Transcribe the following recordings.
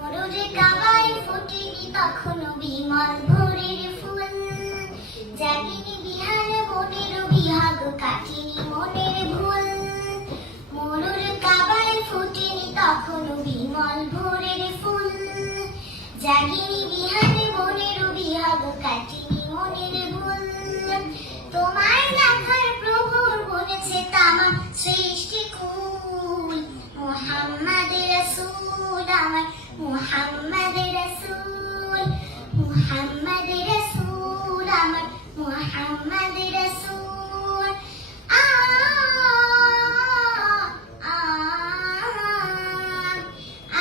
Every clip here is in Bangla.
মোরে কাবায় ফোটেনি তখনো বিমল ভোরের ফুল, জাগিনি বিহার মনের বিহাগ কাটিনি মনের ভুল। মোর কাবায় ফোটেনি তখনো বিমল ভোরের ফুল, জাগিনি বিহার মনের বিহাগ কাটিনি মনের ভুল। তোমায় দেখার প্রভুর বলেছে তামাম সৃষ্টি কুল, মুহাম্মদ রাসূল আমার মুহাম্মদ রাসূল, মুহাম্মদ রাসূল আমার মুহাম্মদ রাসূল।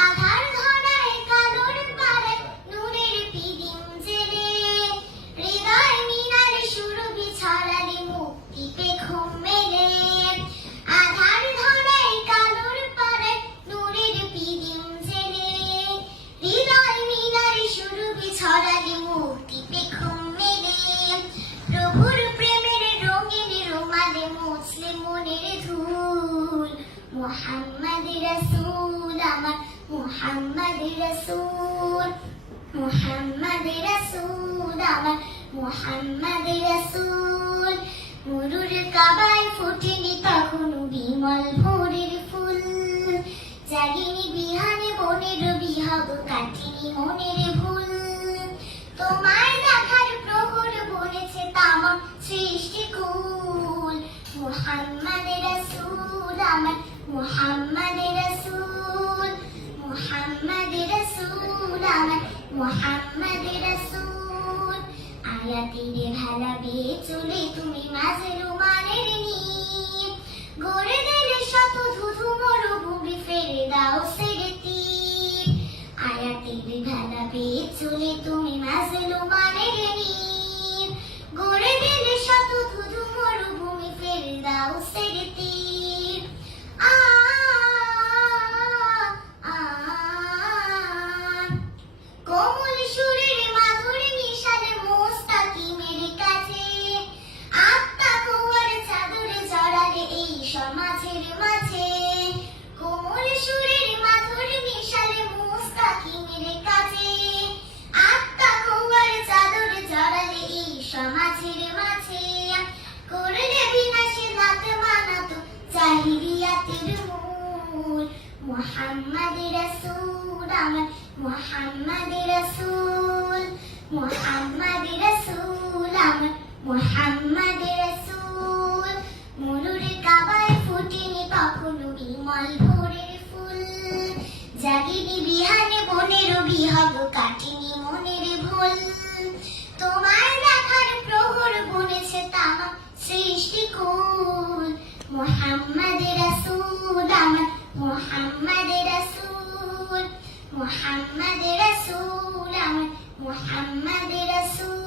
আধার ধরায় কালোর পাড়ায় নূরের পিদিম জেলে, হৃদয় মিনার সুরভি ছড়ালে মুক্তি পে ঘুম মেলে। আধার ধরায় কালোর পাড়ায় নূরের পিদিম জেলে, হৃদয় মিনার সুরভি ছড়ালে মুক্তি পে ঘুম মেলে। প্রভুর প্রেমের রঙিন রোমালে মুছলে মনের ধুল, মুহাম্মদ রাসূল আমার মুহাম্মদ রাসূল, মুহাম্মদ রাসূল আমার মুহাম্মদ রাসূল। মুরুর কাবায় ফোটেনি তখনো বিমল ভোরের ফুল, জাগিনি বিহানে মনের বিহগ কাটিনি মনের ভুল। তোমায় দেখার প্রহর বলেছে তামাম সৃষ্টি কুল, মুহাম্মদ রাসূল আমার মুহাম্মদ রাসূল, মুহাম্মদ রাসূল আমার মুহাম্মদ রাসূল। আয়াতের ভেলা বেয়ে চলে তুমি মাজলুমানের নীড়, গড়ে দিলে শত ধুধু মরুভূমি ফেলে দাও সেরে তীর। আয়াতের ভেলা বেয়ে চলে তুমি মাজলুমানের নীড়, গড়ে দিলে শত ধুধু মরুভূমি ফেলে দাও সেরে তীর। কোমল সুরের মাধুরী মিশালে মুস্তাকিমের কাছে, আত্মা কুয়ার চাদরে জড়ালে এই সমাজের মাঝে। কোমল সুরের মাধুরী মিশালে মুস্তাকিমের কাছে, আত্মা কুয়ার চাদরে জড়ালে এই সমাজের মাঝে। করলে বিনাশে লাত মানাতো জাহিলিয়াতের মূল, মুহাম্মদ রাসূল আমার মুহাম্মদ রাসূল, মুহাম্মদ রাসূল আমার মুহাম্মদ রাসূল। মুরুর কাবায় ফোটেনি তখনো বিমল ভোরের ফুল, জাগিনি বিহানে মনের বিহগ কাটিনি মনের ভুল। তোমায় দেখার প্রহর বলেছে তামাম সৃষ্টি কুল, মুহাম্মদ রাসূল আমার মুহাম্মদ রাসূল, মুহাম্মদ রাসূল আমার মুহাম্মদ রাসূল।